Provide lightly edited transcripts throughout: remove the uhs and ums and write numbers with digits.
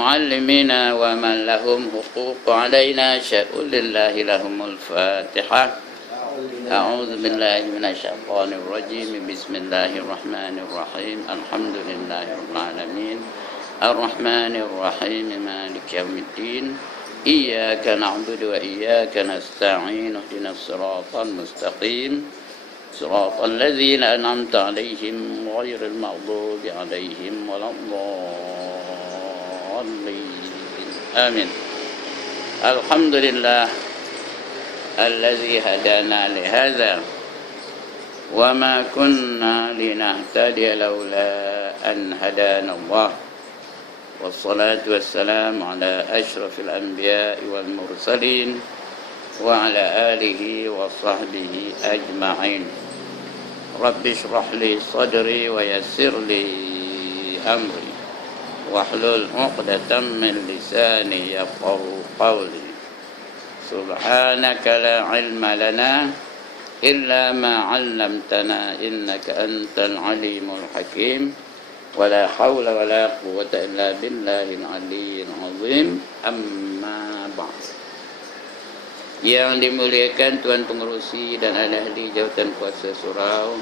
معلمينا ومن لهم حقوق علينا شاء لله لهم الفاتحة. أعوذ بالله من الشيطان الرجيم. بسم الله الرحمن الرحيم. الحمد لله رب العالمين الرحمن الرحيم مالك يوم الدين. إياك نعبد وإياك نستعين. اهدنا الصراط المستقيم صراط الذين أنعمت عليهم غير المغضوب عليهم ولا الضالين. آمين. الحمد لله الذي هدانا لهذا وما كنا لنهتدي لولا أن هدانا الله. والصلاة والسلام على أشرف الأنبياء والمرسلين وعلى آله وصحبه أجمعين. رب اشرح لي صدري ويسر لي أمري واحلل عقدة من لساني يفقهوا قولي. سبحانك لا علم لنا إلا ما علمتنا إنك أنت العليم الحكيم. ولا حول ولا قوة إلا بالله العلي العظيم. أما بعد. Yang dimuliakan Tuan Pengerusi dan ahli jawatan kuasa surau,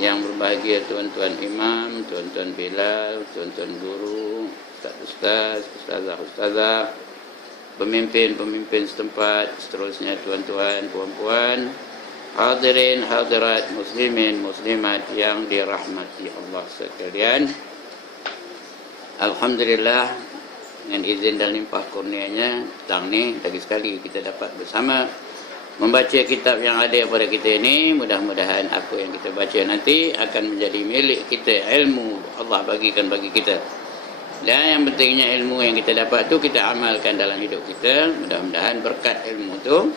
yang berbahagia tuan-tuan imam, tuan-tuan bilal, tuan-tuan guru, ustaz-ustaz, ustazah-ustazah, pemimpin-pemimpin setempat, seterusnya tuan-tuan, puan-puan, hadirin, hadirat, muslimin, muslimat yang dirahmati Allah sekalian. Alhamdulillah, dengan izin dan limpah kurnianya, petang ni lagi sekali kita dapat bersama membaca kitab yang ada pada kita ini. Mudah-mudahan apa yang kita baca nanti akan menjadi milik kita, ilmu Allah bagikan bagi kita. Dan yang pentingnya ilmu yang kita dapat tu kita amalkan dalam hidup kita. Mudah-mudahan berkat ilmu tu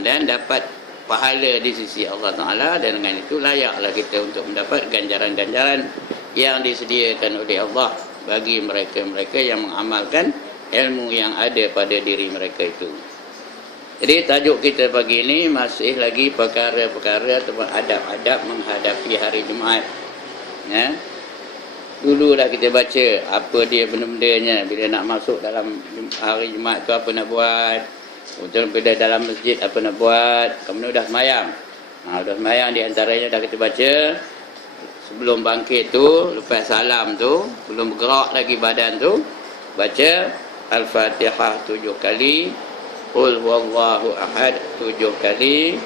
dan dapat pahala di sisi Allah Ta'ala, dan dengan itu layaklah kita untuk mendapat ganjaran-ganjaran yang disediakan oleh Allah bagi mereka-mereka yang mengamalkan ilmu yang ada pada diri mereka itu. Jadi tajuk kita pagi ini masih lagi perkara-perkara atau adab-adab menghadapi hari Jumaat. Ya. Dulu dah kita baca apa dia benda-bendanya bila nak masuk dalam hari Jumaat tu apa nak buat. Kemudian bila dalam masjid apa nak buat. Kemudian dah semayang. Dah semayang di antaranya dah kita baca. Sebelum bangkit tu, lepas salam tu, belum bergerak lagi badan tu, baca Al-Fatihah 7 kali, Qul huwallahu ahad 7 kali,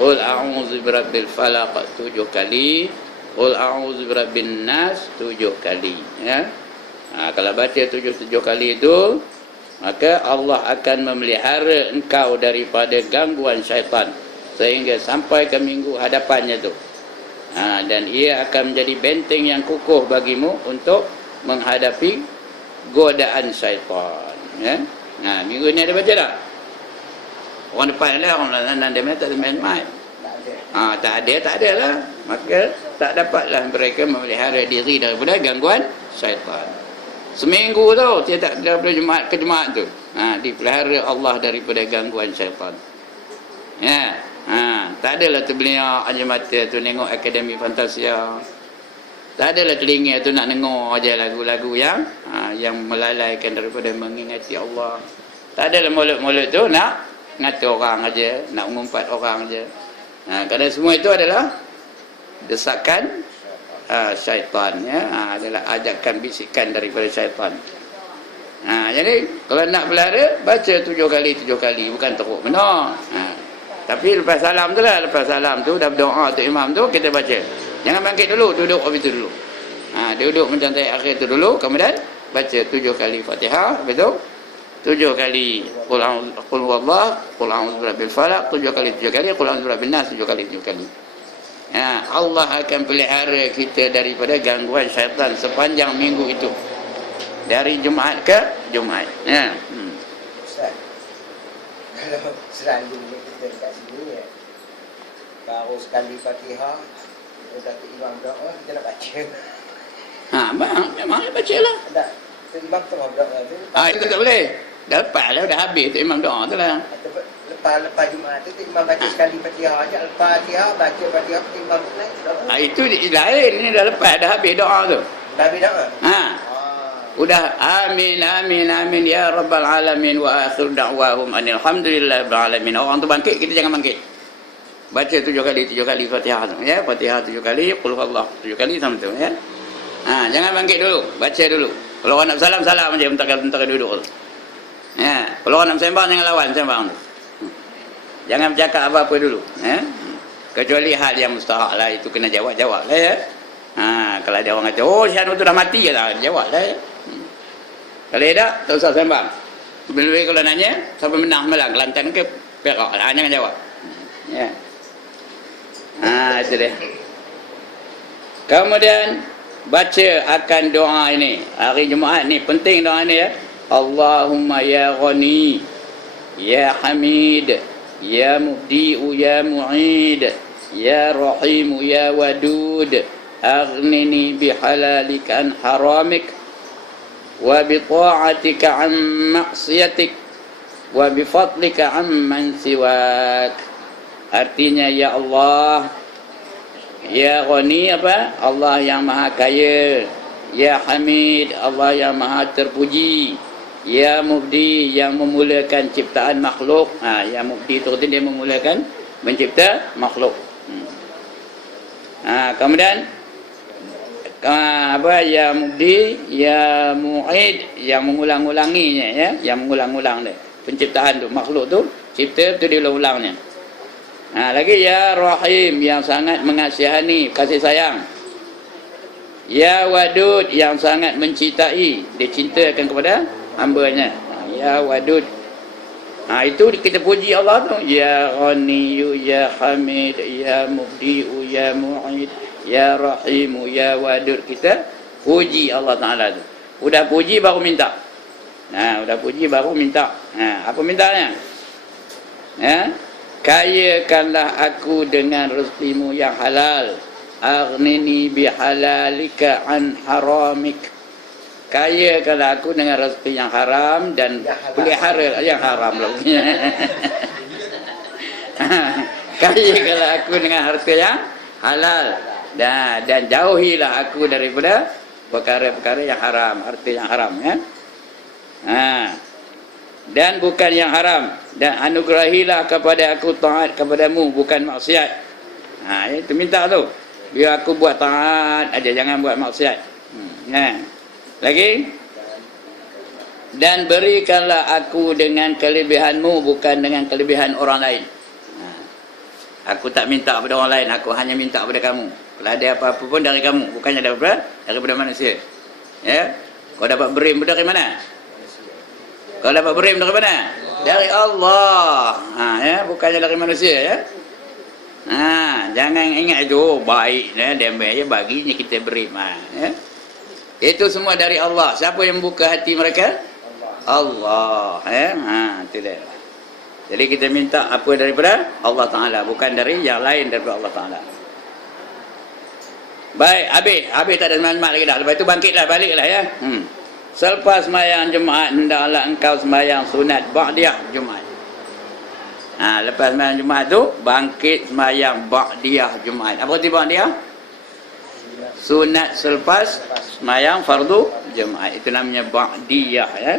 Qul a'udzu birabbil falaq 7 kali, Qul a'udzu birabbin nas 7 kali. Ya. Kalau baca 7 kali itu, maka Allah akan memelihara engkau daripada gangguan syaitan sehingga sampai ke minggu hadapannya tu. Dan ia akan menjadi benteng yang kukuh bagimu untuk menghadapi godaan syaitan. Ya? Minggu ni ada baca tak? Orang depan lah, orang lain dia tak ada main-main. Tak ada lah. Maka tak dapatlah mereka memelihara diri daripada gangguan syaitan. Seminggu tau, tiap-tiap daripada Jumaat ke Jumaat tu. Dipelihara Allah daripada gangguan syaitan. Ya. Tak adalah terbeliak aja mata tu nengok Akademi Fantasia. Tak adalah telinga tu nak dengar aja lagu-lagu yang melalaikan daripada mengingati Allah. Tak adalah mulut-mulut tu nak ngata orang aja, nak mengumpat orang aja. Kerana semua itu adalah desakan syaitan, ya. Adalah ajakan bisikan daripada syaitan. Jadi kalau nak pelihara baca 7 kali, bukan teruk benar. Tapi lepas salam tu lah, lepas salam tu dah berdoa tu imam tu, kita baca. Jangan bangkit dulu, duduk habis tu dulu. Duduk macam tadi akhir tu dulu, kemudian baca 7 kali Fatihah, habis tu 7 kali Qul huwallah, Qul a'udzu birabbil falaq 7 kali, Qul a'udzu birabbin nas 7 kali. Allah akan pelihara kita daripada gangguan syaitan sepanjang minggu itu. Dari Jumaat ke Jumaat. Ustaz, kalau selalunya kita dekat sini ya, baru sekali Fatihah, kata imam doa, kita nak baca. Memang baca lah. Tak, imam tengah doa tu. Itu tak boleh. Dah lepas lah, dah habis tu imam doa tu lah. Lepas Jumaat tu imam baca sekali Fatihah aja. Al-Fatihah, baca Fatihah, imam naik doa. Itu lain, ini dah lepas, dah habis doa tu. Dah habis doa? Udah amin amin amin ya rabbal alamin wa akhir da'wahum alhamdulillahi rabbil alamin. Orang tu bangkit, kita jangan bangkit. Baca 7 kali Fatihah tu, ya. Fatihah 7 kali, qul huwallahu 7 kali sama tu, ya. Jangan bangkit dulu, baca dulu. Kalau orang nak salam aja bentar duduk tu. Ya, kalau orang nak sembang jangan lawan sembang tu. Jangan bercakap apa-apa dulu, ya. Kecuali hal yang mustahak lah, itu kena jawab lah, ya. Kalau ada orang kata, oh Syahdu tu dah mati ya lah, jawab lah, ya. Kalau tidak, tak usah sembang. Lebih kalau nanya, siapa menang malang, Kelantan ke Perak lah, jangan jawab. Ya. Itu dia. Kemudian baca akan doa ini. Hari Jumaat ni penting doa ini, ya. Allahumma ya Ghani, ya Hamid, ya Mubdi'u, ya Mu'id, ya Rahim, ya Wadud, aghnini bihalalika an haramik, wa bita'atika an maksiatik, wa bifadlika amman siwak. Artinya, ya Allah, ya Ghani apa? Allah yang maha kaya. Ya Hamid, Allah yang maha terpuji. Ya Mubdi, yang memulakan ciptaan makhluk. Ya Mubdi itu dia memulakan mencipta makhluk. Kemudian ya Mubdi, ya Mu'id, yang mengulang-ulanginya, ya, yang mengulang-ulang dia. Penciptaan tu, makhluk tu cipta tu diulang-ulangnya. Lagi ya Rahim, yang sangat mengasihani, kasih sayang. Ya Wadud, yang sangat mencintai, dia cintakan kepada hamba-Nya. Ya Wadud. Itu kita puji Allah tu. Ya Ghaniyu, ya Hamid, ya Mubdi'u, ya Mu'id, ya Rahimu, ya Wadud. Kita puji Allah Ta'ala tu. Udah puji baru minta. Udah puji baru minta. Apa mintanya? Kayakanlah aku dengan rezekimu yang halal. Aghnini bihalalika an haramik. Kayakanlah aku dengan rezeki yang haram dan pelihara yang haram lah. Kayakanlah aku dengan harta yang halal, dan jauhilah aku daripada perkara-perkara yang haram, harta yang haram, ya. Dan bukan yang haram, dan anugerahilah kepada aku taat kepadamu, bukan maksiat. Itu minta tu. Biar aku buat taat aja, jangan buat maksiat. Lagi, dan berikanlah aku dengan kelebihanmu, bukan dengan kelebihan orang lain. Aku tak minta kepada orang lain, aku hanya minta kepada kamu. Kalau ada apa-apa pun dari kamu, bukannya daripada manusia. Ya, kau dapat berim dari mana? Kau dapat berim dari mana? Dari Allah. Ya, bukannya dari manusia, ya. Jangan ingat itu baik, ya, dia ambil baginya kita berim. Ya. Itu semua dari Allah. Siapa yang buka hati mereka? Allah. Ya, itu dia. Jadi kita minta apa daripada Allah Ta'ala, bukan dari yang lain daripada Allah Ta'ala. Baik, habis tak ada semangat lagi dah. Lepas itu bangkitlah, baliklah, ya. Selepas sembahyang Jumaat, hendaklah engkau sembahyang sunat ba'diyah Jumaat. Lepas sembahyang Jumaat tu, bangkit sembahyang ba'diyah Jumaat. Apa arti ba'diyah? Sunat selepas sembahyang fardu Jumaat. Itu namanya ba'diyah, ya.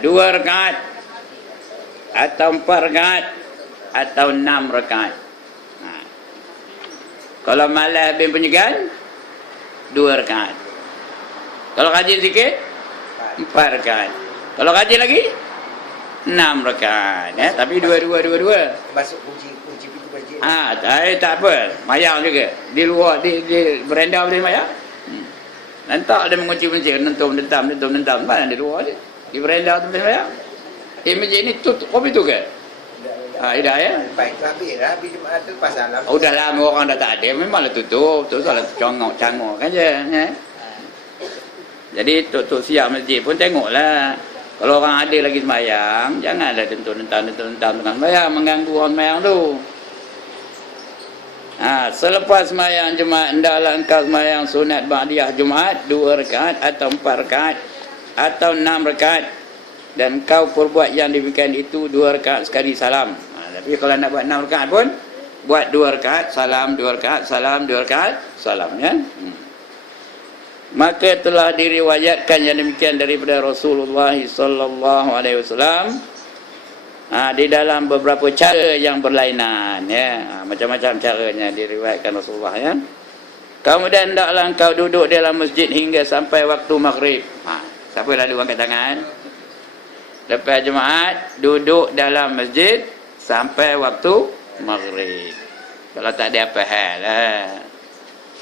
2 rakaat atau 4 rakaat atau 6 rakaat. Kalau malam habis penyegan, 2 rakaat. Kalau rajin sikit, 4 rakaat. Kalau rajin lagi, 6 rakaat. Tapi 2. Masuk kunci pintu masjid. Tak apa, mayang juga. Di luar, di beranda boleh mayang. Nanti ada mengunci-kunci, nentam. Mana di luar dia? Di beranda tu boleh mayang. Masjid ni tutup, kopi tu ke? Dah, ya? Baik tu habis Jumaat tu pasal lah. Dah lama orang dah tak ada, memanglah tutup. Tu salah cangok kan je. Ya? Jadi tutup siap masjid pun tengoklah. Kalau orang ada lagi sembahyang, janganlah tentu-tentu tengah sembahyang, mengganggu orang sembahyang tu. Selepas sembahyang Jumaat, hendaklah engkau sembahyang sunat ba'diyah Jumaat 2 rakaat atau 4 rakaat atau 6 rakaat. Dan kau perbuat yang demikian itu 2 rakaat sekali salam. Tapi kalau nak buat 6 rakaat pun, buat 2 rakaat salam, 2 rakaat salam, 2 rakaat salam, ya. Maka telah diriwayatkan yang demikian daripada Rasulullah sallallahu alaihi wasallam di dalam beberapa cara yang berlainan, ya. Macam-macam caranya diriwayatkan Rasulullah, ya. Kemudian hendaklah engkau duduk dalam masjid hingga sampai waktu maghrib. Siapa lalu angkat tangan? Lepas Jumaat duduk dalam masjid sampai waktu maghrib. Kalau tak ada apa hal lah,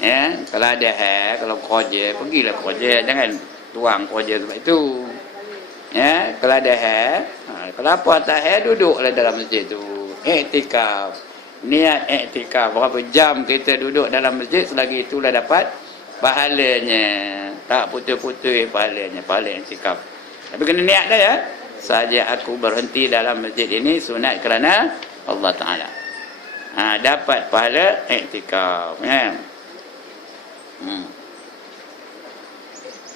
ya. Kalau ada hal, kalau kerja, pergilah kerja, jangan tuang kerja sebab itu, ya. Kalau ada hal, kalau apa tak hal, duduklah dalam masjid tu, iktikaf. Niat iktikaf berapa jam kita duduk dalam masjid, selagi itulah dapat pahalanya, tak putus-putus pahalanya, pahala iktikaf. Tapi kena niat dah, ya. Saja aku berhenti dalam masjid ini sunat kerana Allah Ta'ala, dapat pahala iktikaf, ya.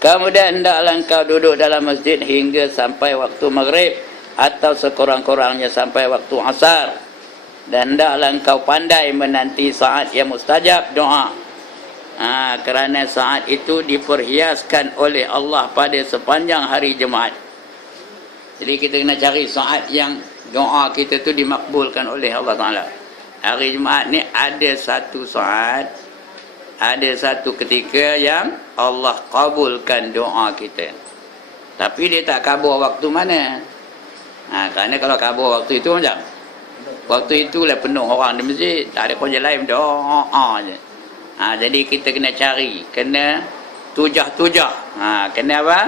Kemudian hendaklah engkau duduk dalam masjid hingga sampai waktu maghrib atau sekurang-kurangnya sampai waktu asar. Dan hendaklah engkau pandai menanti saat yang mustajab doa, kerana saat itu diperhiaskan oleh Allah pada sepanjang hari Jumaat. Jadi kita kena cari saat yang doa kita tu dimakbulkan oleh Allah Ta'ala. Hari Jumaat ni ada satu saat, ada satu ketika yang Allah kabulkan doa kita. Tapi dia tak kabul waktu mana? Kerana kalau kabul waktu itu macam, waktu itulah penuh orang di masjid, tak ada kerja lain, doa je. Jadi kita kena cari, kena tujah-tujah. Kena apa?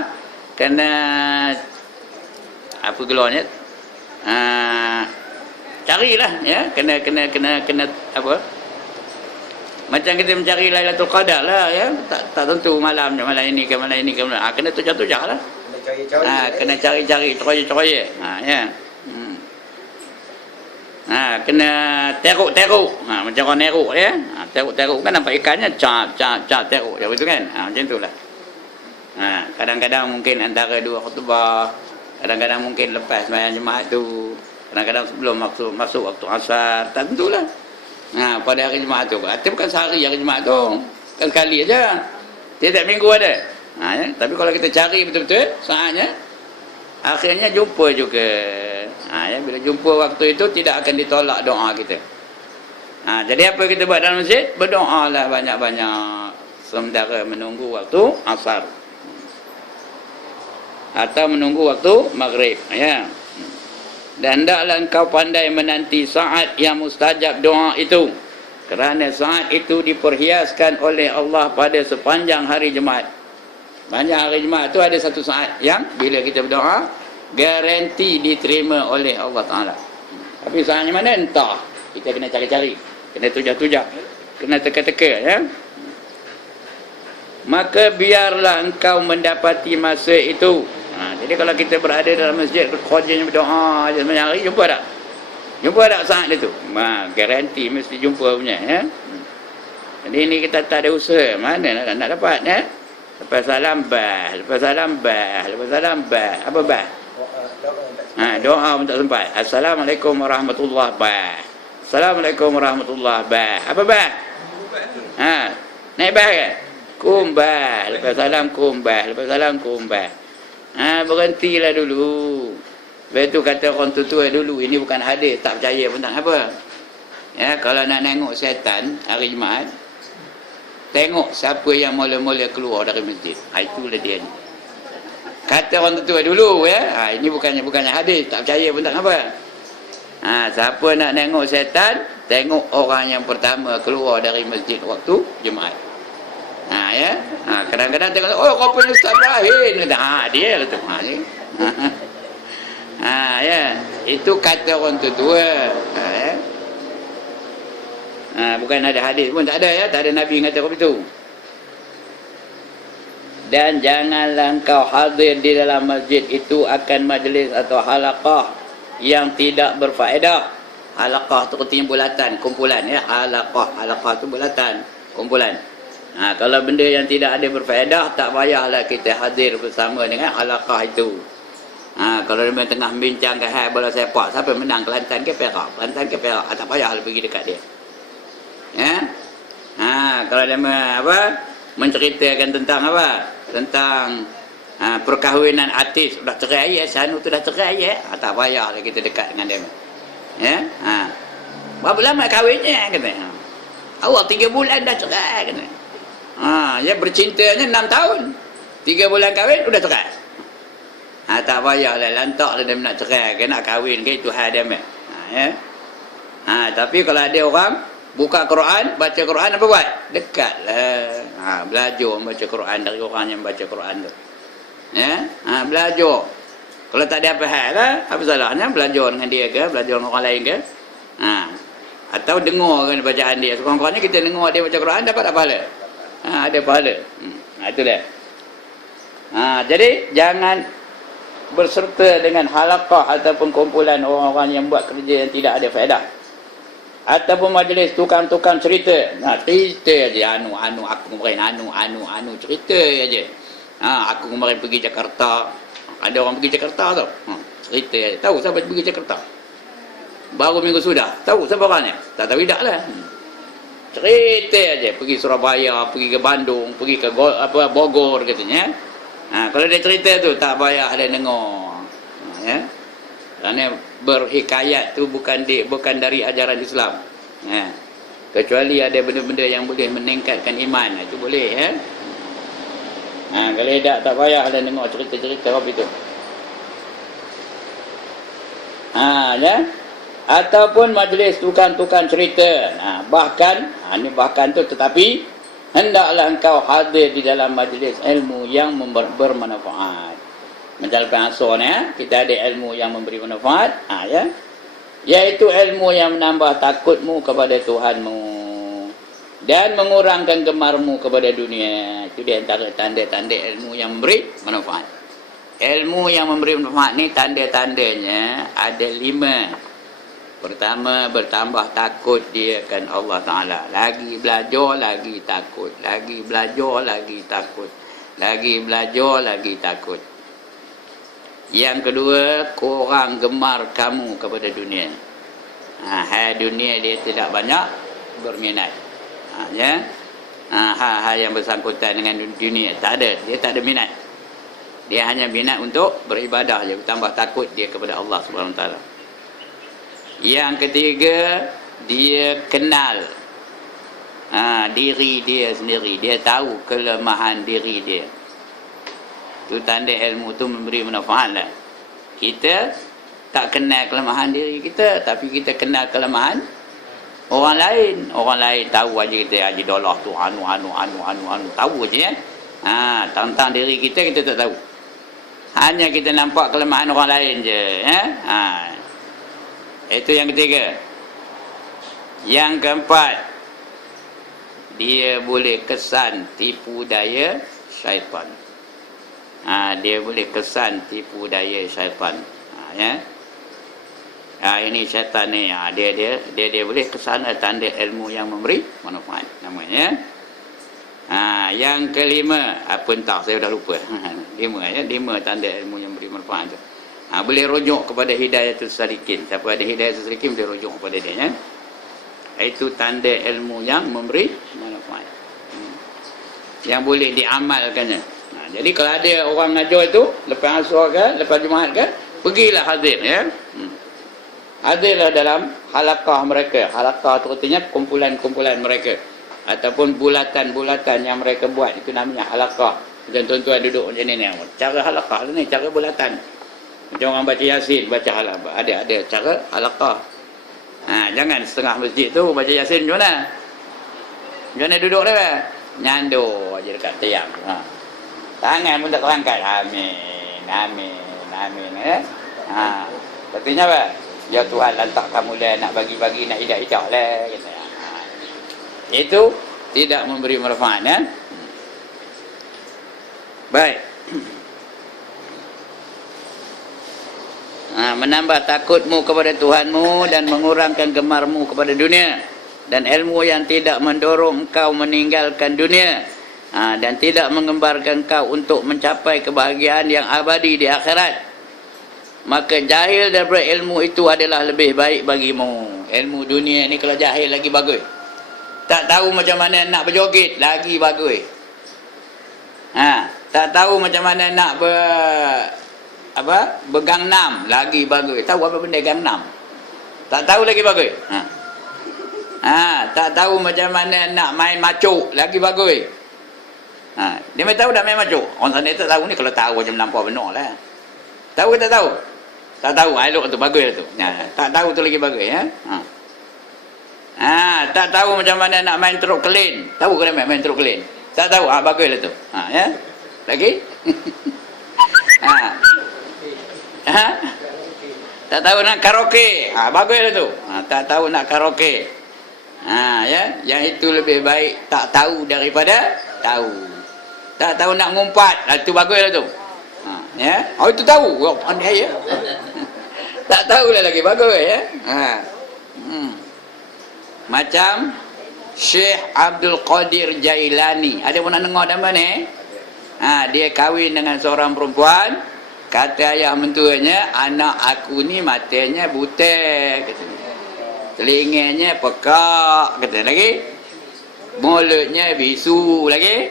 Kena apa gelarnya? Carilah, ya. Kena apa? Macam kita mencari Lailatul Qadar lah, ya. Tak tentu malam ini ke malam ini ke malam. Kena tujah-tujah lah. Kena cari-cari, ceroya-ceroya. Ya. Kena teruk-teruk, macam orang neruk, ya. Teruk-teruk kan nampak ikannya cap teruk, ya, betul kan? Macam itulah. Kadang-kadang mungkin antara dua khutbah, kadang-kadang mungkin lepas sembahyang Jumaat tu, kadang-kadang sebelum masuk waktu asar, tak tentulah. Pada hari Jumaat tu, itu bukan sehari hari Jumaat tu, kan sekali aja, tiap minggu ada. Ya? Tapi kalau kita cari betul-betul saatnya, akhirnya jumpa juga. Ya, bila jumpa waktu itu, tidak akan ditolak doa kita. Jadi apa kita buat dalam masjid? Berdoalah banyak-banyak sementara menunggu waktu asar atau menunggu waktu maghrib, ya. Dan hendaklah engkau pandai menanti saat yang mustajab doa itu, kerana saat itu diperhiaskan oleh Allah pada sepanjang hari Jumaat. Banyak hari Jumaat tu ada satu saat yang bila kita berdoa garanti diterima oleh Allah Ta'ala. Tapi saatnya mana entah, kita kena cari-cari, kena tujah-tujah, kena teka-teka, ya. Maka biarlah engkau mendapati masa itu. Jadi kalau kita berada dalam masjid, kerjanya berdoa je sepanjang hari, jumpa tak? Jumpa tak saat itu? Garanti mesti jumpa punya, ya. Jadi ini kita tak ada usaha, mana nak dapat, ya. Lepas salam bah, lepas salam bah, lepas salam bah. Apa bah? Doa pun tak sempat. Assalamualaikum warahmatullahi wabarakatuh. Assalamualaikum warahmatullahi wabarakatuh. Apa bah? Naik bah ke? Kumbah. Lepas salam kumbah. Lepas salam kumbah. Berhentilah dulu. Lepas tu kata orang tua dulu, ini bukan hadis, tak percaya pun tak apa. Ya, kalau nak tengok syaitan hari Jumaat, tengok siapa yang mula-mula keluar dari masjid. Itulah dia ni. Kata orang tua dulu, ya. Ini bukannya hadis, tak percaya pun tak apa. Siapa nak tengok syaitan, tengok orang yang pertama keluar dari masjid waktu Jumaat. Ya. Kadang-kadang tengok, oh rupanya Ustaz Ibrahim. Dia lah tu. Ya. Itu kata orang tua. Ya. Bukan ada hadis pun tak ada, ya. Tak ada Nabi kata begitu. Dan janganlah engkau hadir di dalam masjid itu akan majlis atau halaqah yang tidak berfaedah. Halaqah tu artinya bulatan, kumpulan, ya. Halaqah tu bulatan, kumpulan. Kalau benda yang tidak ada berfaedah, tak payahlah kita hadir bersama dengan halaqah itu. Kalau dia tengah bincang ke hal bola sepak, siapa menang, Kelantan ke Perak? Kelantan ke Perak? Tak payahlah pergi dekat dia. Ya. Kalau dia menceritakan tentang apa? Tentang perkahwinan artis. Dah cerai ya, Sanu tu dah cerai ya. Tak payah kita dekat dengan dia. Ya? Berapa lama kahwinnya? Kata. Awak 3 bulan dah cerai. Kata. Ya bercintanya 6 tahun. 3 bulan kahwin, sudah cerai. Tak payahlah lantak dia nak cerai ke nak kahwin ke, itu hal dia. Ya? Tapi kalau ada orang buka Quran, baca Quran apa buat? Dekatlah. Belajar baca Quran dari orang yang baca Quran tu. Ya? Belajar. Kalau tak ada apa hal lah, apa salahnya belajar dengan dia ke, belajar dengan orang lain ke? Atau dengar kan bacaan dia. Sekurang-kurangnya kita dengar dia baca Quran, dapat apa pahala? Ada pahala. Itu dia. Jadi jangan berserta dengan halaqah ataupun kumpulan orang-orang yang buat kerja yang tidak ada faedah. Ataupun majlis tukang-tukang cerita. Cerita aja aku kemarin cerita aja. Aku kemarin pergi Jakarta. Ada orang pergi Jakarta tau. Cerita aja. Tahu siapa pergi Jakarta? Baru minggu sudah. Tahu siapa orangnya? Tak tahu tidak lah. Cerita aja. Pergi Surabaya, pergi ke Bandung, pergi ke Bogor katanya. Kalau dia cerita tu tak payah ada dengar. Ya. Kerana berhikayat tu bukan dari ajaran Islam. Kecuali ada benda-benda yang boleh meningkatkan iman, itu boleh. Ya. Kalau tak payah ada dengar cerita-cerita apa itu. Ya. Ataupun majlis tukang-tukang cerita. Ini bahkan tu, tetapi hendaklah engkau hadir di dalam majlis ilmu yang bermanfaat. Macam asal ni, kita ada ilmu yang memberi manfaat, ya. Iaitu ilmu yang menambah takutmu kepada Tuhanmu dan mengurangkan gemarmu kepada dunia. Itu di antara tanda-tanda ilmu yang memberi manfaat. Ilmu yang memberi manfaat ni tanda-tandanya ada 5. Pertama, bertambah takut dia akan Allah Ta'ala. Lagi belajar, lagi takut. Lagi belajar, lagi takut. Lagi belajar, lagi takut. Yang kedua, kurang gemar kamu kepada dunia. Hal dunia dia tidak banyak berminat. Ya. Hal yang bersangkutan dengan dunia tak ada. Dia tak ada minat. Dia hanya minat untuk beribadah je. Bertambah takut dia kepada Allah Subhanahu Wa Ta'ala. Yang ketiga, dia kenal diri dia sendiri. Dia tahu kelemahan diri dia. Itu tanda ilmu tu memberi manfaat lah. Kita tak kenal kelemahan diri kita, tapi kita kenal kelemahan orang lain. Orang lain tahu aja kita Haji Dolah tu tahu aja ya. Tentang diri kita tak tahu. Hanya kita nampak kelemahan orang lain je ya. Itu yang ketiga. Yang keempat, dia boleh kesan tipu daya syaitan. Dia boleh kesan tipu daya syaitan. Ya. Ini syaitan ni, dia boleh kesan tanda ilmu yang memberi manfaat namanya. Yang kelima, apa entah saya dah lupa. 5 ya, 5 tanda ilmu yang memberi manfaat tu. Boleh rujuk kepada hidayatul salikin. Siapa ada hidayatul salikin boleh rujuk kepada dia ya. Itu tanda ilmu yang memberi manfaat. Yang boleh diamalkannya. Jadi kalau ada orang ngajar itu lepas asar ke, lepas Jumaat ke, pergilah hadir ya. Hadirlah dalam halaqah mereka. Halaqah itu artinya kumpulan-kumpulan mereka ataupun bulatan-bulatan yang mereka buat, itu namanya halaqah. Dan tuan-tuan duduk macam ni. Cara halaqah ni, cara bulatan. Macam orang baca Yasin, baca halaqah. Ada cara halaqah. Jangan setengah masjid tu baca Yasin macam mana? Macam mana duduk dia? Nyandur aja dekat tiang. Tangan pun tak terangkat. Amin. Ya? Artinya apa? Ya Tuhan, lantak kamu lah nak bagi-bagi, nak hidak-hidak lah. Itu tidak memberi manfaat. Ya? Baik. Menambah takutmu kepada Tuhanmu dan mengurangkan gemarmu kepada dunia, dan ilmu yang tidak mendorong engkau meninggalkan dunia, dan tidak mengembarkan engkau untuk mencapai kebahagiaan yang abadi di akhirat. Maka jahil daripada ilmu itu adalah lebih baik bagimu. Ilmu dunia ni kalau jahil lagi bagus. Tak tahu macam mana nak berjoget lagi bagus. Tak tahu macam mana nak bergangnam lagi bagus. Tahu apa benda gangnam? Tak tahu lagi bagus. Tak tahu macam mana nak main macuk lagi bagus. Dia memang tahu dah main macuk. Orang sana tak tahu ni, kalau tahu macam nampak benar lah. Tahu ke tak tahu? Tak tahu. Elok tu bagus lah tu. Tak tahu tu lagi bagus ya. Tak tahu macam mana nak main teruk kelin. Tahu ke main teruk kelin? Tak tahu. Bagus lah tu. Ya. Lagi? Tak tahu nak karaoke. Bagus lah tu. Tak tahu nak karaoke. Ya, yang itu lebih baik tak tahu daripada tahu. Tak tahu nak ngumpat. Itu bagus lah tu. Ya. Itu tahu. Pandai ya. Tak tahu lah lagi bagus ya. Macam Syekh Abdul Qadir Jailani. Ada pun nak dengar nama ni? Dia kahwin dengan seorang perempuan. Kata ayah mentuanya, anak aku ni matanya buta, katanya. Telinganya pekak, kata lagi. Mulutnya bisu lagi.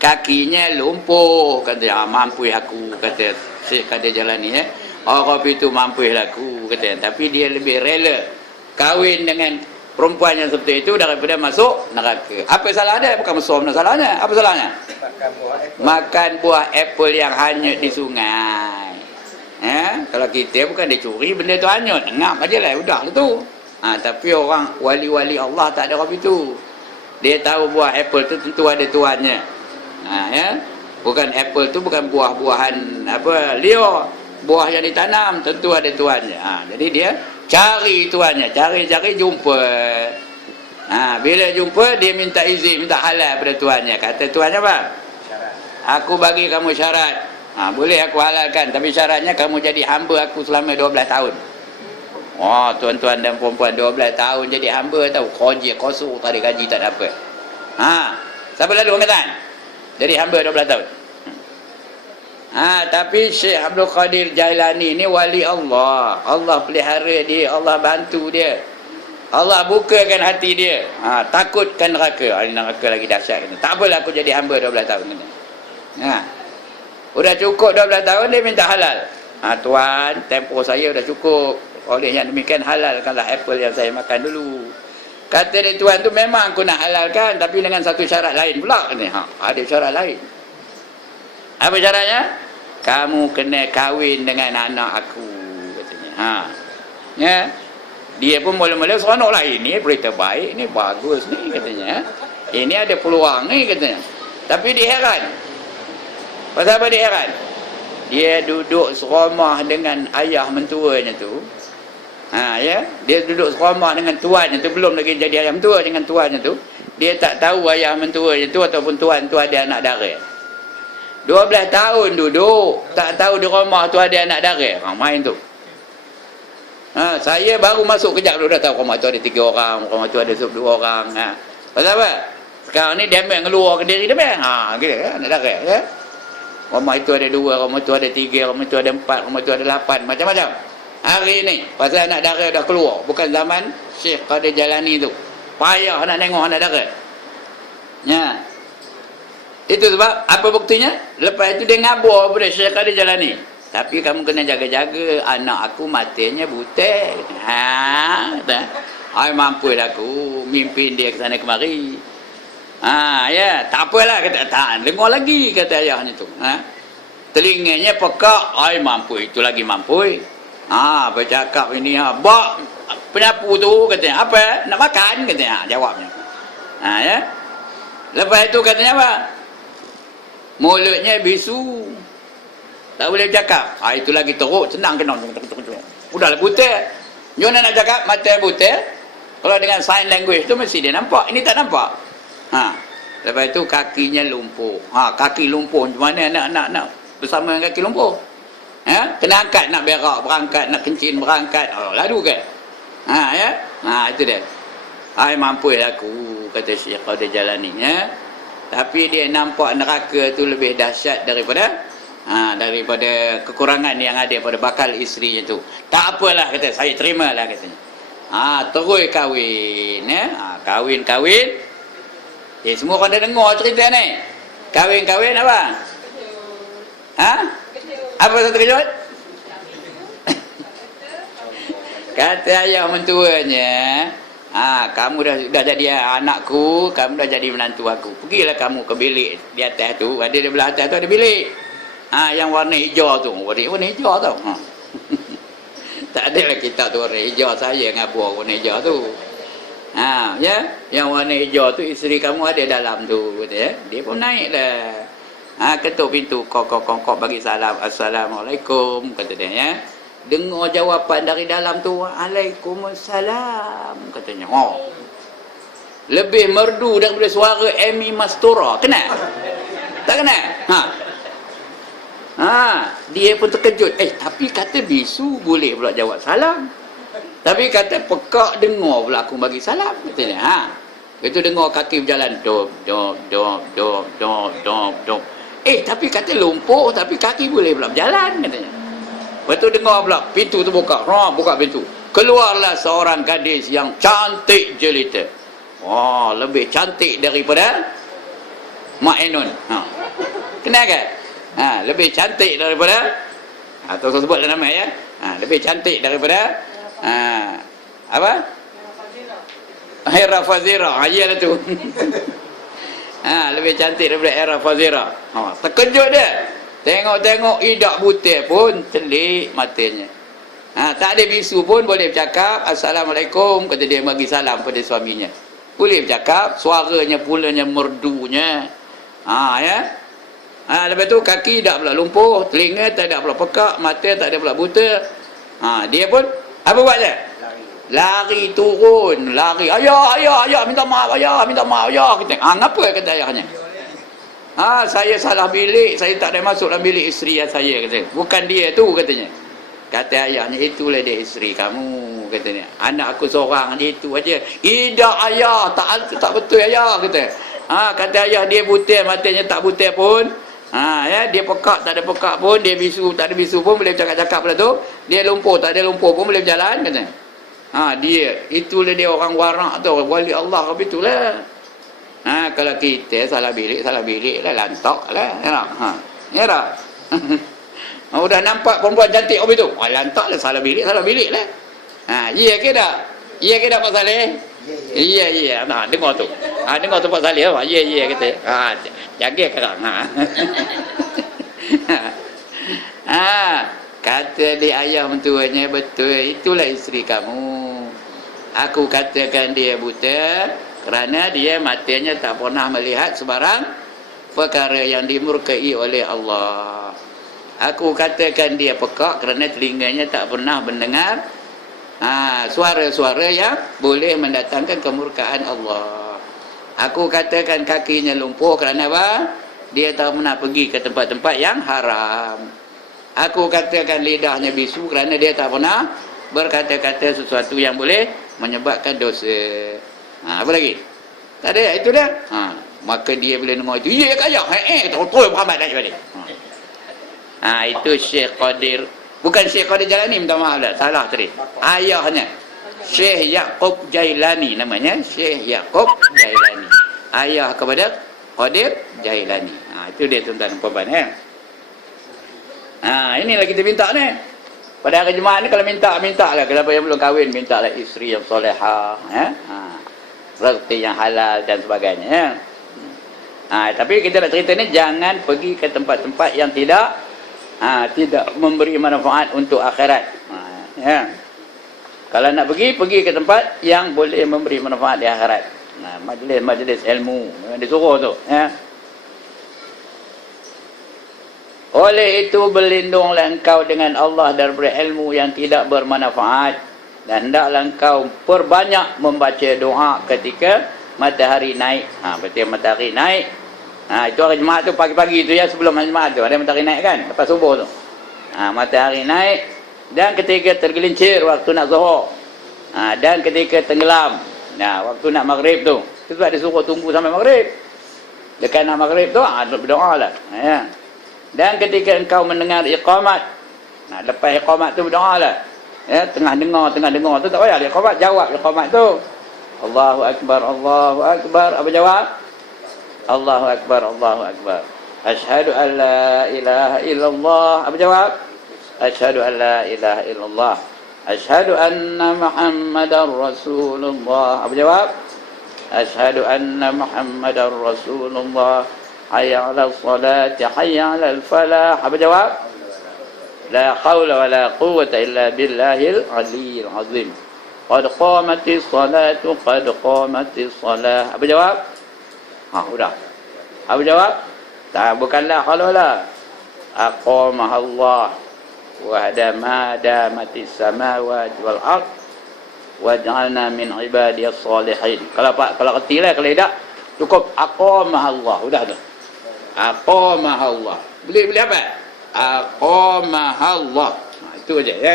Kakinya lumpuh, kata. Mampu aku, kata Syekh Qadir Jailani ya. Orang itu mampu aku, kata. Tapi dia lebih rela kahwin dengan perempuan yang seperti itu daripada masuk neraka. Apa salah dia? Bukan besar mana salahnya. Apa salahnya? Makan buah apple yang hanyut di sungai. Kalau kita bukan dia curi benda tu hanyut, ngap aja lah, udah lah tu. Tapi orang wali-wali Allah tak ada orang itu. Dia tahu buah apple tu tentu ada tuannya. Ya. Bukan apple tu bukan buah-buahan apa liar. Buah yang ditanam tentu ada tuannya. Jadi dia cari tuannya, cari jumpa. Bila jumpa dia minta izin, minta halal pada tuannya. Kata tuannya apa? Syarat. Aku bagi kamu syarat. Boleh aku halalkan, tapi syaratnya kamu jadi hamba aku selama 12 tahun. Tuan-tuan dan perempuan 12 tahun jadi hamba tahu. Kerja kosong, tak ada gaji, tak ada apa. Siapa lalu orang kata? Jadi hamba 12 tahun. Tapi Syekh Abdul Qadir Jailani ni wali Allah. Allah pelihara dia, Allah bantu dia. Allah bukakan hati dia. Takutkan neraka. Neraka lagi dahsyat. Tak apalah aku jadi hamba 12 tahun. Udah cukup 12 tahun dia minta halal. Tuan, tempoh saya dah cukup. Oleh yang demikian halalkanlah apple yang saya makan dulu. Kata dia, tuan tu memang aku nak halalkan, tapi dengan satu syarat lain pula. Ada syarat lain. Apa syaratnya? Kamu kena kahwin dengan anak aku, katanya. Ya. Dia pun mula-mula seronok lah. Ini berita baik, ini bagus ni, katanya. Ini ada peluang ni, katanya. Tapi dia heran. Pasal apa dia heran? Dia duduk serumah dengan ayah mentuanya tu. Ya. Dia duduk serumah dengan tuannya tu, belum lagi jadi ayah mentua dengan tuannya tu. Dia tak tahu ayah mentuanya tu ataupun tuan tu ada anak dara. 12 tahun duduk, tak tahu di rumah tu ada anak dara. Main tu. Saya baru masuk kejap dulu dah tahu rumah tu ada 3 orang, rumah tu ada 2 orang. Pasal apa? Sekarang ni dia ambil ngeluar ke diri dia memang. Gitu anak dara ya. Rumah itu ada 2, rumah tu ada 3, rumah tu ada 4, rumah tu ada 8, macam-macam. Hari ni pasal anak dara dah keluar, bukan zaman Syekh Qadir Jailani tu. Payah nak tengok anak dara. Ya. Itu sebab apa buktinya? Lepas itu dia ngabur pada Syekh Qadir Jailani. Tapi kamu kena jaga-jaga, anak aku matanya buta. Ai mampu lah aku mimpin dia ke sana kemari. Ya, tak apalah, kata tak dengar lagi, kata ayahnya tu. Telinganya pekak, ai mampu, itu lagi mampu. Bercakap ini, bak penyapu tu, katanya, apa? Nak makan, katanya, jawabnya. Ya. Lepas itu katanya apa? Mulutnya bisu, tak boleh bercakap. Itu lagi teruk, senang kena. Udahlah buta. Jona nak cakap, mata buta. Kalau dengan sign language tu mesti dia nampak. Ini tak nampak. Lepas itu kakinya lumpuh. Kaki lumpuh. Macam mana nak bersama dengan kaki lumpuh? Kena angkat nak berak, berangkat, nak kencing, berangkat. Lalu ke? Ya? Itu dia. Mampu aku, kata Syekh Qadir Jailani. Ya? Tapi dia nampak neraka tu lebih dahsyat daripada kekurangan yang ada pada bakal isterinya tu. Tak apalah, kata, saya terimalah, katanya. Terus kahwin, ya. Kahwin. Semua orang dah dengar cerita ni. Kahwin apa? Ha? Apa satu terkejut? Kata ayah mentuanya, kamu dah jadi anakku, kamu dah jadi menantu aku. Pergilah kamu ke bilik di atas tu, ada di belah atas tu ada bilik. Yang warna hijau tu, warna hijau tau. Tak ada lah kitab tu warna hijau, saya ngabur warna hijau tu. Ya, yang warna hijau tu isteri kamu ada dalam tu, kata ya. Dia pun naik dah. Ketuk pintu, kok bagi salam, assalamualaikum, kata dia ya. Dengar jawapan dari dalam tu, Waalaikumsalam, katanya. Lebih merdu daripada suara Amy Mastura. Kena? Tak kena? Dia pun terkejut. Tapi kata bisu boleh pula jawab salam. Tapi kata pekak dengar pula aku bagi salam, katanya. Itu dengar kaki berjalan. Dop. Tapi kata lumpuh, tapi kaki boleh pula berjalan, katanya. Lepas tu dengar pula, pintu tu buka. Buka pintu. Keluarlah seorang gadis yang cantik jelita. Lebih cantik daripada Mak Enun. Kenal kan? Lebih cantik daripada, atau saya sebutlah nama ya. Lebih cantik daripada apa? Hera Fazira. Iyalah tu. Lebih cantik daripada Hera Fazira. Terkejut dia. Tengok-tengok idak butir pun telik matanya. Tak ada bisu pun boleh bercakap. Assalamualaikum, kata dia bagi salam pada suaminya. Boleh bercakap, suaranya pulanya merdunya. Ya. Lepas tu kaki tak pula lumpuh, telinga tak ada pula pekak, mata tak ada pula buta. Dia pun apa buat dia? Lari turun, lari. Ayah, minta maaf, ayah. Kita, ngapa kata ayahnya? Saya salah bilik, saya tak ada masuk dalam bilik isteri saya, kata. Bukan dia tu, katanya. Kata ayahnya, itulah dia isteri kamu, katanya. Anak aku seorang, dia itu aja. Tidak ayah, tak betul ayah, kata. Kata ayah dia butir, matanya tak butir pun. Ya, dia pekak, tak ada pekak pun, dia bisu, tak ada bisu pun boleh bercakap-cakap pula tu. Dia lumpuh, tak ada lumpuh pun boleh berjalan, kata. Dia, itulah dia orang warak tu, wali Allah, itulah. Kalau kita salah bilik lah, lantak lah. Ya tak? Udah nampak perempuan cantik apa itu? Lantak lah, salah bilik lah. Ya ke tak? Ya ke tak Pak Saleh? Ya. Dengar tu. Dengar tu Pak Saleh. Ya kata. Jaga kerang. Kata dia ayah mentuanya, betul, itulah isteri kamu. Aku katakan dia buta kerana dia matanya tak pernah melihat sebarang perkara yang dimurkai oleh Allah. Aku katakan dia pekak kerana telinganya tak pernah mendengar suara-suara yang boleh mendatangkan kemurkaan Allah. Aku katakan kakinya lumpuh kerana apa? Dia tak pernah pergi ke tempat-tempat yang haram. Aku katakan lidahnya bisu kerana dia tak pernah berkata-kata sesuatu yang boleh menyebabkan dosa. Apa lagi? Tak ada, itu dah. Maka dia bila dengar itu, ya kaya, betul Muhammad dah balik. Itu Syekh Qadir. Bukan Syekh Qadir Jailani, minta maaf dah, salah tadi. Ayahnya Syekh Yaqub Jailani namanya, Syekh Yaqub Jailani. Ayah kepada Qadir Jailani. Itu dia tuan-tuan dan puan-puan ya. Inilah kita minta ni. Pada hari Jumaat ni kalau minta lah, kenapa yang belum kahwin minta lah isteri yang solehah ya. Rezeki yang halal dan sebagainya ya. Tapi kita nak cerita ni, jangan pergi ke tempat-tempat yang tidak memberi manfaat untuk akhirat. Ya. Kalau nak pergi ke tempat yang boleh memberi manfaat di akhirat. Majlis ilmu yang disuruh tu ya. Oleh itu berlindunglah engkau dengan Allah daripada ilmu yang tidak bermanfaat, dan hendaklah engkau perbanyak membaca doa ketika matahari naik. Berarti matahari naik. Itu hari Jumaat tu, pagi-pagi tu ya, sebelum hari Jumaat tu ada matahari naik kan, lepas subuh tu. Matahari naik, dan ketika tergelincir waktu nak zuhur. Dan ketika tenggelam, waktu nak maghrib tu. Sebab dia suruh tunggu sampai maghrib. Dekat nak maghrib tu, berdoa lah. Ya. Dan ketika engkau mendengar iqamat, lepas iqamat tu berdoa lah. Ya, tengah dengar tu tak payah iqamat, jawab iqamat tu. Allahu Akbar, Allahu Akbar. Apa jawab? Allahu Akbar, Allahu Akbar. Asyhadu an la ilaha illallah. Apa jawab? Asyhadu an la ilaha illallah. Asyhadu anna Muhammadar Rasulullah. Apa jawab? Asyhadu anna Muhammadar Rasulullah. Hayya 'alal salati, hayya 'alal falah. Apa jawab? La haula wala quwwata illa billahil aliyyil azim. Qad qamatis salatu, qad qamatis salah. Apa jawab? Udah. Apa jawab? Tak, bukanlah halala. Aqamah Allah wa hadama damatis samawati wal ard waj'alna min ibadiyas salihin. Kalau kerti lah, kalau tidak cukup aqamah Allah. Udah tu. Aqamah Allah. Boleh apa? Aqamah Allah. Itu aja ya.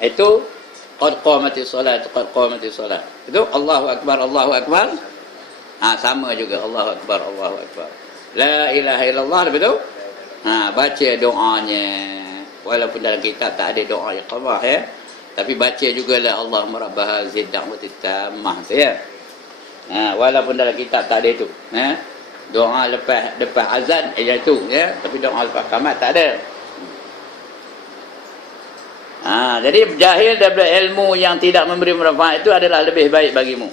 Itu qad qamatis salat, qad qamatis salat. Itu Allahu Akbar, Allahu Akbar. Sama juga Allahu Akbar, Allahu Akbar. La ilaha illallah, betul? Baca doanya. Walaupun dalam kitab tak ada doa iqamah ya. Tapi baca jugalah Allahumma rabb hadhihi da'wati tammah ya. Walaupun dalam kitab tak ada itu. Doa lepas azan itu ya. Tapi doa lepas qamat tak ada. Jadi jahil daripada ilmu yang tidak memberi manfaat itu adalah lebih baik bagimu.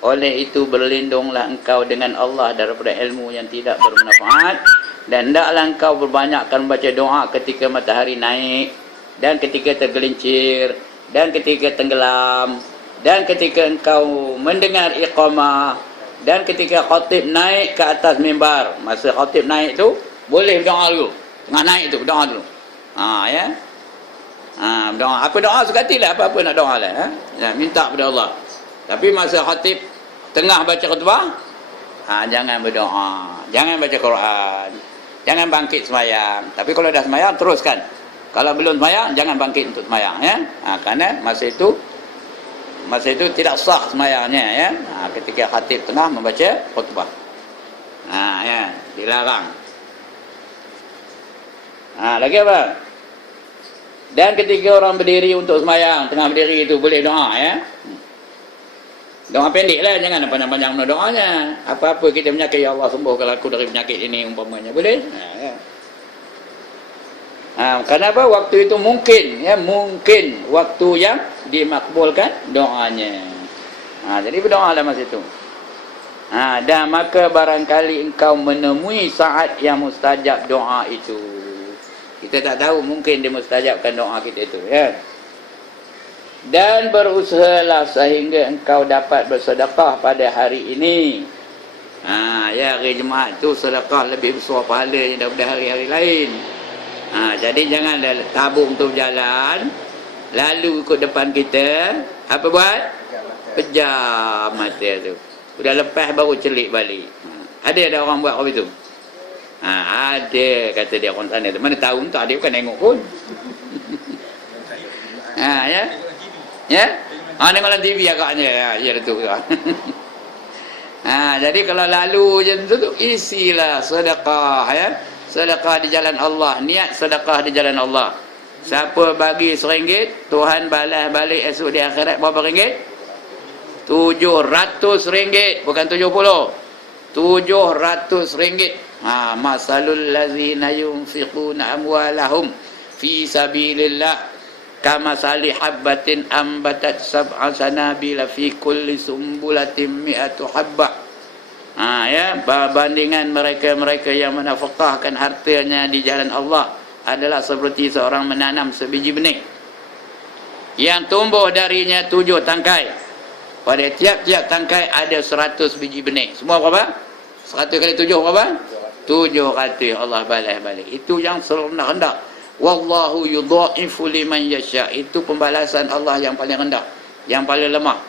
Oleh itu berlindunglah engkau dengan Allah daripada ilmu yang tidak bermanfaat, dan hendaklah engkau berbanyakkan membaca doa ketika matahari naik, dan ketika tergelincir, dan ketika tenggelam, dan ketika engkau mendengar iqamah, dan ketika khatib naik ke atas mimbar. Masa khatib naik tu boleh berdoa dulu. Tengah naik tu berdoa dulu. Ya. Doa. Apa doa suka hatilah, apa-apa nak doa lah. Minta kepada Allah. Tapi masa khatib tengah baca khutbah, jangan berdoa, jangan baca Quran, jangan bangkit semayang. Tapi kalau dah semayang, teruskan. Kalau belum semayang, jangan bangkit untuk semayang ya. Kerana masa itu tidak sah semayangnya ya. Ketika khatib tengah membaca khutbah. Ya, dilarang. Lagi apa? Dan ketika orang berdiri untuk semayang, tengah berdiri itu boleh doa ya. Doa pendek lah, jangan panjang-panjang doanya. Apa-apa kita penyakit, ya Allah sembuhkan aku dari penyakit ini umpamanya, boleh? Ya. Kenapa? Waktu itu mungkin waktu yang dimakbulkan doanya. Jadi berdoalah masa itu. Dan maka barangkali engkau menemui saat yang mustajab doa itu. Kita tak tahu, mungkin dia mustajabkan doa kita itu ya. Dan berusahalah sehingga engkau dapat bersedekah pada hari ini. Ya, hari Jumaat tu sedekah lebih besar pahalanya daripada hari-hari lain. Jadi janganlah tabung tu berjalan, lalu ikut depan kita, apa buat? Pejam mata tu. Sudah lepas baru celik balik. Ada orang buat apa itu? Ada, kata dia orang sana tu. Mana tahu tak, dia bukan tengok pun. Ya. Ya? Tengok dalam TV agaknya. Ya, betul. Jadi kalau lalu je tu isilah sedekah ya. Sedekah di jalan Allah, niat sedekah di jalan Allah. Siapa bagi RM1, Tuhan balas balik esok di akhirat berapa ringgit? RM700, bukan 70. RM700. Masalul ladzina yunfiquna amwalahum fi sabilillah kama sali habbatin ambatat sab'a sanabila fi kulli sumbulatin mi'atu habbah. Ya, bandingan mereka yang menafkahkan hartanya di jalan Allah adalah seperti seorang menanam sebiji benih yang tumbuh darinya 7 tangkai. Pada tiap-tiap tangkai ada 100 biji benih. Semua berapa? 100 kali 7 berapa? 700. Allah balas balik. Itu yang serendah-rendah. Wallahu yudha'ifu liman yasha. Itu pembalasan Allah yang paling rendah, yang paling lemah.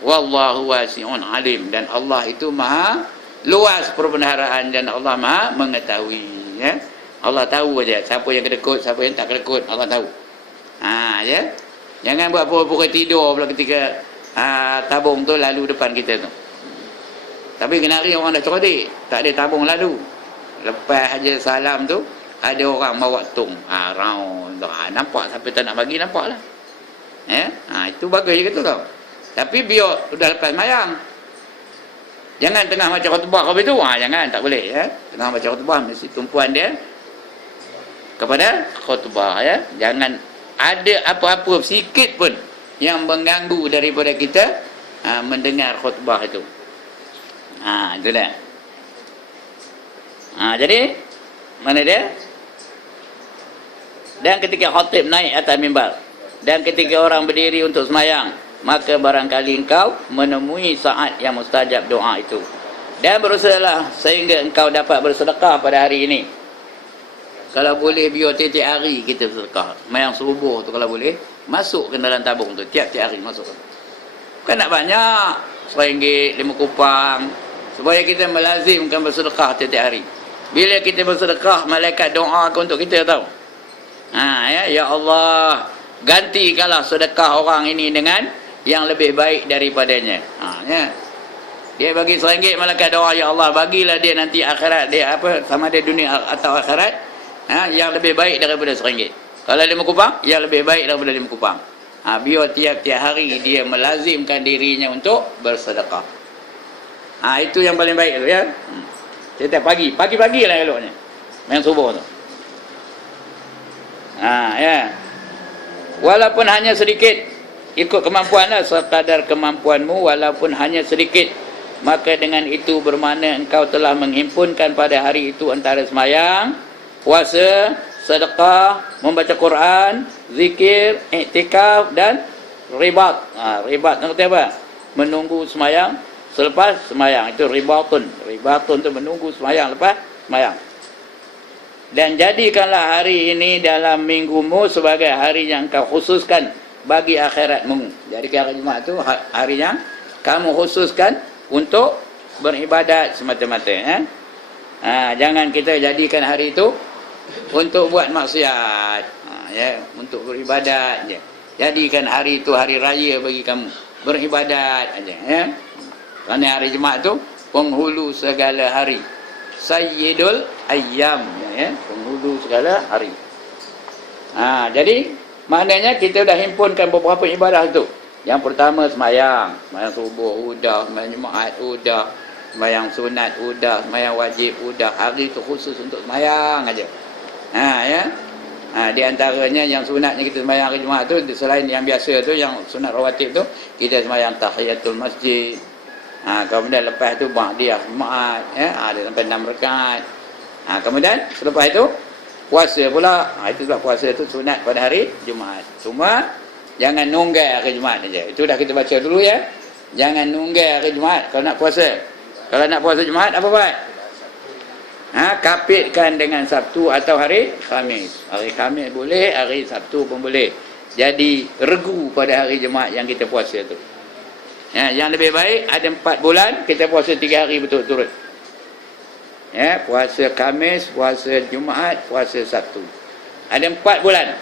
Wallahu wasi'un alim. Dan Allah itu maha luas perbendaharaan, dan Allah maha mengetahui ya. Allah tahu aja siapa yang kedekut, siapa yang tak kedekut, Allah tahu. Ya. Jangan buat pura-pura tidur pula ketika tabung tu lalu depan kita tu. Tapi kenari orang dah cerdik, tak ada tabung lalu. Lepas aja salam tu, ada orang bawa tung. Round. Nampak siapa tak nak bagi, nampak lah. Ya. Itu bagus je gitu tau. Tapi biar sudah lepas mayang. Jangan tengah macam khutbah kau itu, jangan, tak boleh ya. Tengah macam khutbah mesti tumpuan dia kepada khutbah ya. Jangan ada apa-apa sikit pun yang mengganggu daripada kita mendengar khutbah itu. Itulah. Jadi mana dia? Dan ketika khatib naik atas mimbar dan ketika orang berdiri untuk semayang, maka barangkali engkau menemui saat yang mustajab doa itu. Dan berusahalah sehingga engkau dapat bersedekah pada hari ini. Kalau boleh biar tiap-tiap hari kita bersedekah. Semayang subuh tu kalau boleh, masuk ke dalam tabung tu tiap-tiap hari masuk. Bukan nak banyak, RM1, 5 kupang, supaya kita melazimkan bersedekah tiap-tiap hari. Bila kita bersedekah, malaikat doa untuk kita tahu. Ya Allah, gantikanlah sedekah orang ini dengan yang lebih baik daripadanya. Ya. Dia bagi RM1, malaikat doa, ya Allah, bagilah dia nanti akhirat dia sama dia dunia atau akhirat, yang lebih baik daripada RM1. Kalau 5 kupang, yang lebih baik daripada 5 kupang. Biar tiap-tiap hari dia melazimkan dirinya untuk bersedekah. Itu yang paling baik tu ya. Setiap pagi lah eloknya. Main subuh tu. Ya. Walaupun hanya sedikit, ikut kemampuanlah, sekadar kemampuanmu, walaupun hanya sedikit, maka dengan itu bermakna engkau telah menghimpunkan pada hari itu antara semayang, puasa, sedekah, membaca Quran, zikir, iktikaf dan ribat. Ribat ngerti apa? Menunggu semayang selepas semayang. Itu ribatun. Ribatun itu menunggu semayang lepas semayang. Dan jadikanlah hari ini dalam minggumu sebagai hari yang kau khususkan bagi akhiratmu. Jadi hari Jumaat itu hari yang kamu khususkan untuk beribadat semata-mata. Jangan kita jadikan hari itu untuk buat maksiat, untuk beribadat je. Jadikan hari itu hari raya bagi kamu, beribadat aja ya. Kerana hari Jumaat tu penghulu segala hari, sayyidul ayyam ya, penghulu segala hari. Jadi maknanya kita dah himpunkan beberapa ibadah tu. Yang pertama semayang subuh udah, semayang Jumaat udah, semayang sunat udah, semayang wajib udah. Hari tu khusus untuk semayang aja. Di antaranya yang sunatnya kita semayang hari Jumaat tu, selain yang biasa tu, yang sunat rawatib tu, kita semayang tahiyatul masjid. Kemudian lepas tu ba'diyah Jumaat, ada sampai 6 rakaat. Kemudian selepas itu puasa pula. Itu sebab puasa tu sunat pada hari Jumaat. Cuma jangan nunggai hari Jumaat aja. Itu dah kita baca dulu ya. Jangan nunggai hari Jumaat kalau nak puasa. Kalau nak puasa Jumaat apa buat? Kapitkan dengan Sabtu atau hari Khamis. Hari Khamis boleh, hari Sabtu pun boleh. Jadi regu pada hari Jumaat yang kita puasa tu. Yang lebih baik ada 4 bulan kita puasa 3 hari betul-betul. Puasa Khamis, puasa Jumaat, puasa Sabtu. Ada 4 bulan.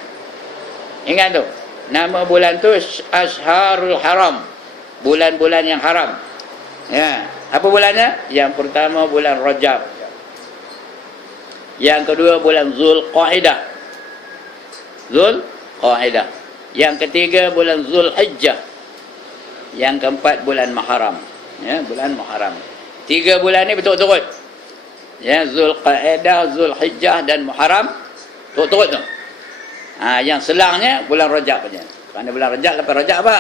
Ingat tu. Nama bulan tu Ashharul Haram. Bulan-bulan yang haram. Apa bulannya? Yang pertama bulan Rajab. Yang kedua bulan Zulqa'dah. Zulqa'dah. Yang ketiga bulan Zulhijjah. Yang keempat bulan Muharram. Bulan Muharram. 3 bulan ni betul-betul. Zulqa'dah, Zulhijjah dan Muharram turut-turut tu. Yang selangnya bulan Rajab saja. Kerana bulan Rajab, lepas Rajab apa?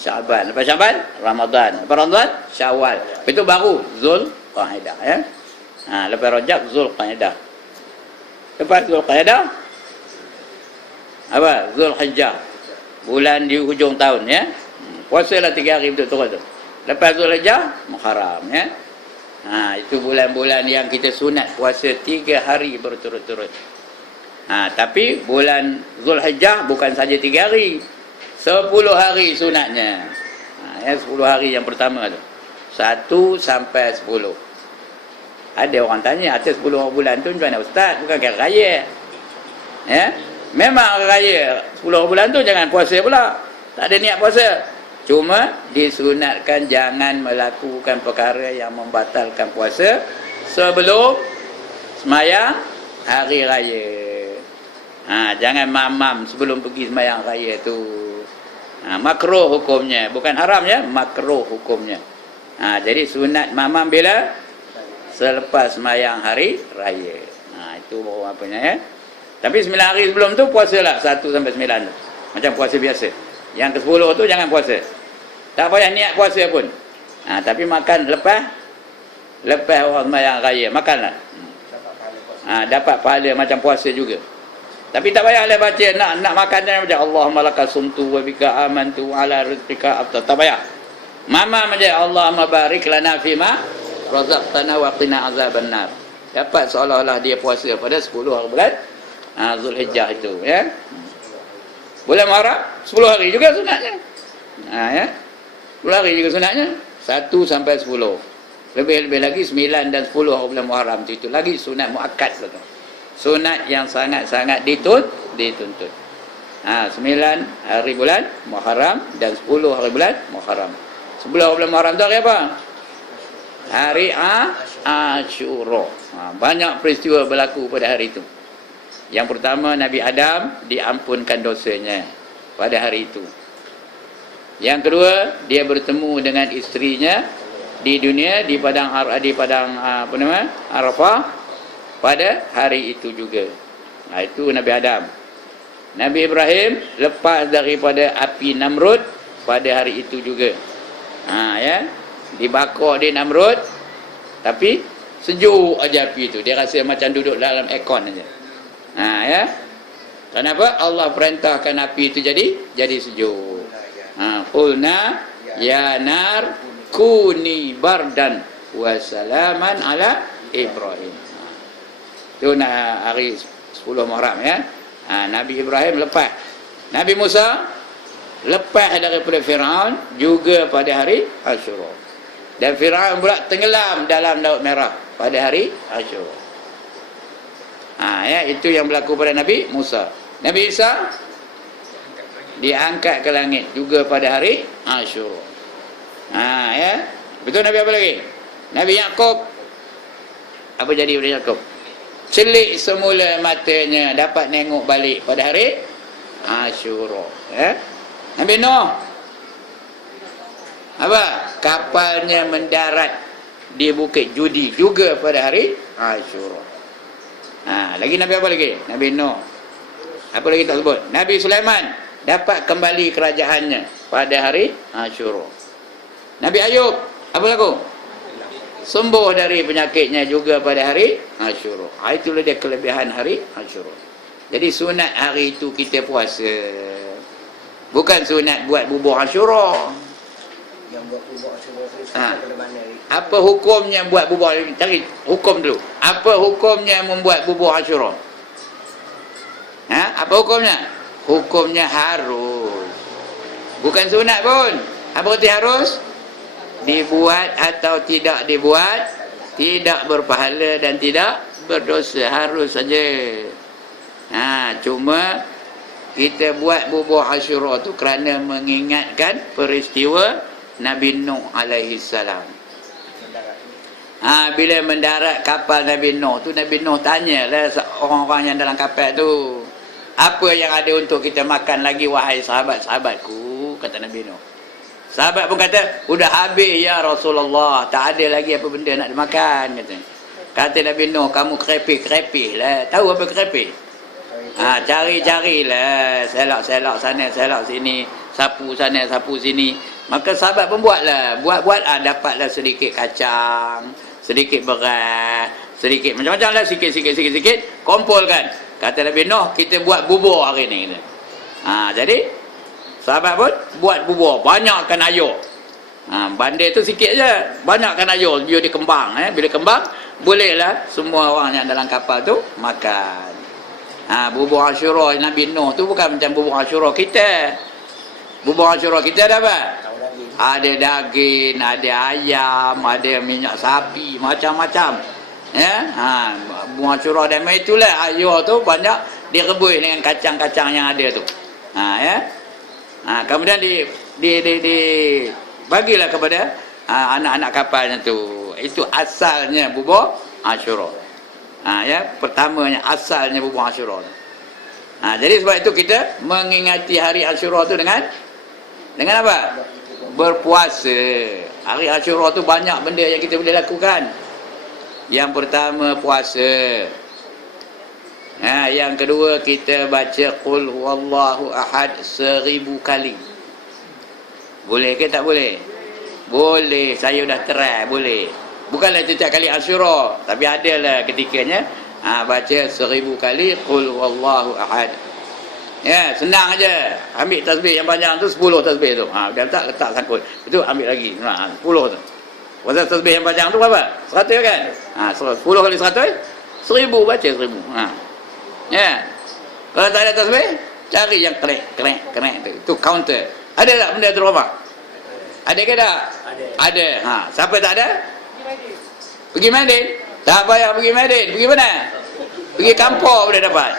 Syaban. Lepas Syaban, Ramadan. Lepas Ramadan, Syawal. Itu baru Zulqa'dah lepas Rajab, Zulqa'dah. Lepas Zulqa'dah apa? Zulhijjah. Bulan di hujung tahun puasalah 3 hari betul-betul tu. Lepas Zulhijjah, Muharram itu bulan-bulan yang kita sunat puasa 3 hari berturut-turut. Tapi bulan Zulhijjah bukan saja 3 hari, 10 hari sunatnya. 10 hari yang pertama tu, 1 sampai 10. Ada orang tanya, atas 10 bulan tu macam mana Ustaz? Bukan kira raya. Memang raya 10 bulan tu jangan puasa pula. Tak ada niat puasa. Cuma disunatkan jangan melakukan perkara yang membatalkan puasa sebelum semayang hari raya. Jangan mamam sebelum pergi semayang raya tu. Makruh hukumnya, bukan haram ya, makruh hukumnya. Jadi sunat mamam bila selepas sembahyang hari raya. Itu baru apanya ya. Tapi 9 hari sebelum tu puasalah 1 sampai 9 tu. Macam puasa biasa. Yang ke-10 tu jangan puasa. Tak payah niat puasa pun. Tapi makan lepas orang sembahyang raya, makanlah. Dapat pahala macam puasa juga. Tapi tak payahlah baca nak makan macam Allahumma lakal sumtu wa bika amantu ala rizqika aftar. Tak payah. Mama macam Allahumma barik lana fima razaqtana wa qina azabannar. Dapat seolah-olah dia puasa pada 10 hari bulan Zulhijjah itu ya. Bulan Muharram 10 hari juga sunatnya. Ya. 10 hari juga sunatnya. 1 sampai 10. Lebih-lebih lagi 9 dan 10 hari bulan Muharram itu lagi sunat muakkad tu. Sunat yang sangat-sangat dituntut. 9 hari bulan Muharram dan 10 hari bulan Muharram. 10 hari bulan Muharram tu hari apa? Hari Asyura. Banyak peristiwa berlaku pada hari itu. Yang pertama, Nabi Adam diampunkan dosanya pada hari itu. Yang kedua, dia bertemu dengan isterinya di dunia di padang Arafah pada hari itu juga. Itu Nabi Adam. Nabi Ibrahim lepas daripada api Namrud pada hari itu juga. Ya, dibakar di Namrud, tapi sejuk aja api itu. Dia rasa macam duduk dalam aircon aja. Ya. Kenapa? Allah perintahkan api itu jadi sejuk. Qulna ya nar kuni bardan wa salaman ala Ibrahim. Itu hari 10 Muharram ya. Nabi Ibrahim lepas. Nabi Musa lepas daripada Firaun juga pada hari Asyura. Dan Firaun pula tenggelam dalam Laut Merah pada hari Asyura. Ya, itu yang berlaku pada Nabi Musa. Nabi Isa diangkat ke langit juga pada hari Asyura. Ya. Betul. Nabi apa lagi? Nabi Yakub. Apa jadi pada Yakub? Celik semula matanya, dapat nengok balik pada hari Asyura. Ya. Nabi Nuh. Apa? Kapalnya mendarat di Bukit Judi juga pada hari Asyura. Lagi Nabi apa lagi? Nabi Nuh. Apa lagi tak sebut? Nabi Sulaiman dapat kembali kerajaannya pada hari Asyura. Nabi Ayub apa laku? Sembuh dari penyakitnya juga pada hari Asyura. Itulah dia kelebihan hari Asyura. Jadi sunat hari itu kita puasa. Bukan sunat buat bubur Asyura. Yang buat bubur Asyura tu pada mana? Apa hukumnya buat bubur? Cari hukum dulu. Apa hukumnya membuat bubur Asyura? Apa hukumnya? Hukumnya harus. Bukan sunat pun. Apa arti harus? Dibuat atau tidak dibuat, tidak berpahala dan tidak berdosa. Harus saja. Cuma kita buat bubur Asyura tu kerana mengingatkan peristiwa Nabi Nuh alaihi salam. Bila mendarat kapal Nabi Nuh tu, Nabi Nuh tanyalah orang-orang yang dalam kapal tu, apa yang ada untuk kita makan lagi wahai sahabat-sahabatku, kata Nabi Nuh. Sahabat pun kata, sudah habis ya Rasulullah, tak ada lagi apa benda nak dimakan, kata. Kata Nabi Nuh, kamu kerepih lah. Tahu apa kerepih? Cari-carilah, selak-selak sana, selak sini, sapu sana, sapu sini. Maka sahabat pun buatlah, dapatlah sedikit kacang, sedikit beras, sedikit macam-macam lah, sikit, kumpulkan. Kata Nabi Nuh, kita buat bubur hari ni. Jadi sahabat pun buat bubur, banyakkan air. Bandar tu sikit je, banyakkan air biar dia kembang. Bila kembang, bolehlah semua orang yang dalam kapal tu makan. Bubur Asyura Nabi Nuh tu bukan macam bubur Asyura kita. Bubur Asyura kita ada apa? Ada daging, ada ayam, ada minyak sapi, macam-macam. Bubur Asyura dan itulah air tu banyak direbus dengan kacang-kacang yang ada tu. Kemudian bagilah kepada anak-anak kapalnya tu. Itu asalnya bubur Asyura. Pertamanya asalnya bubur Asyura. Jadi sebab itu kita mengingati hari Asyura tu dengan apa? berpuasa. Hari Ashura tu banyak benda yang kita boleh lakukan. Yang pertama puasa. Yang kedua kita baca Qul huwallahu ahad 1000 kali. Boleh ke tak boleh? Boleh, saya dah try, boleh. Bukanlah setiap kali Ashura, tapi adalah ketikanya baca 1000 kali Qul huwallahu ahad. Ya, senang aja. Ambil tasbih yang panjang tu 10 tasbih tu. Dah letak sangkut. Itu ambil lagi. 10 tu. Pasal tasbih yang panjang tu berapa? 100 kan? 10 kali 100, 1000 baca 1000. Ya. Kalau tak ada tasbih, cari yang kerek tu. Itu counter. Ada tak benda tu rumah? Ada ke tak? Ada. Siapa tak ada? Pergi Madin. Tak payah pergi Madin. Pergi mana? Pergi kampung boleh dapat.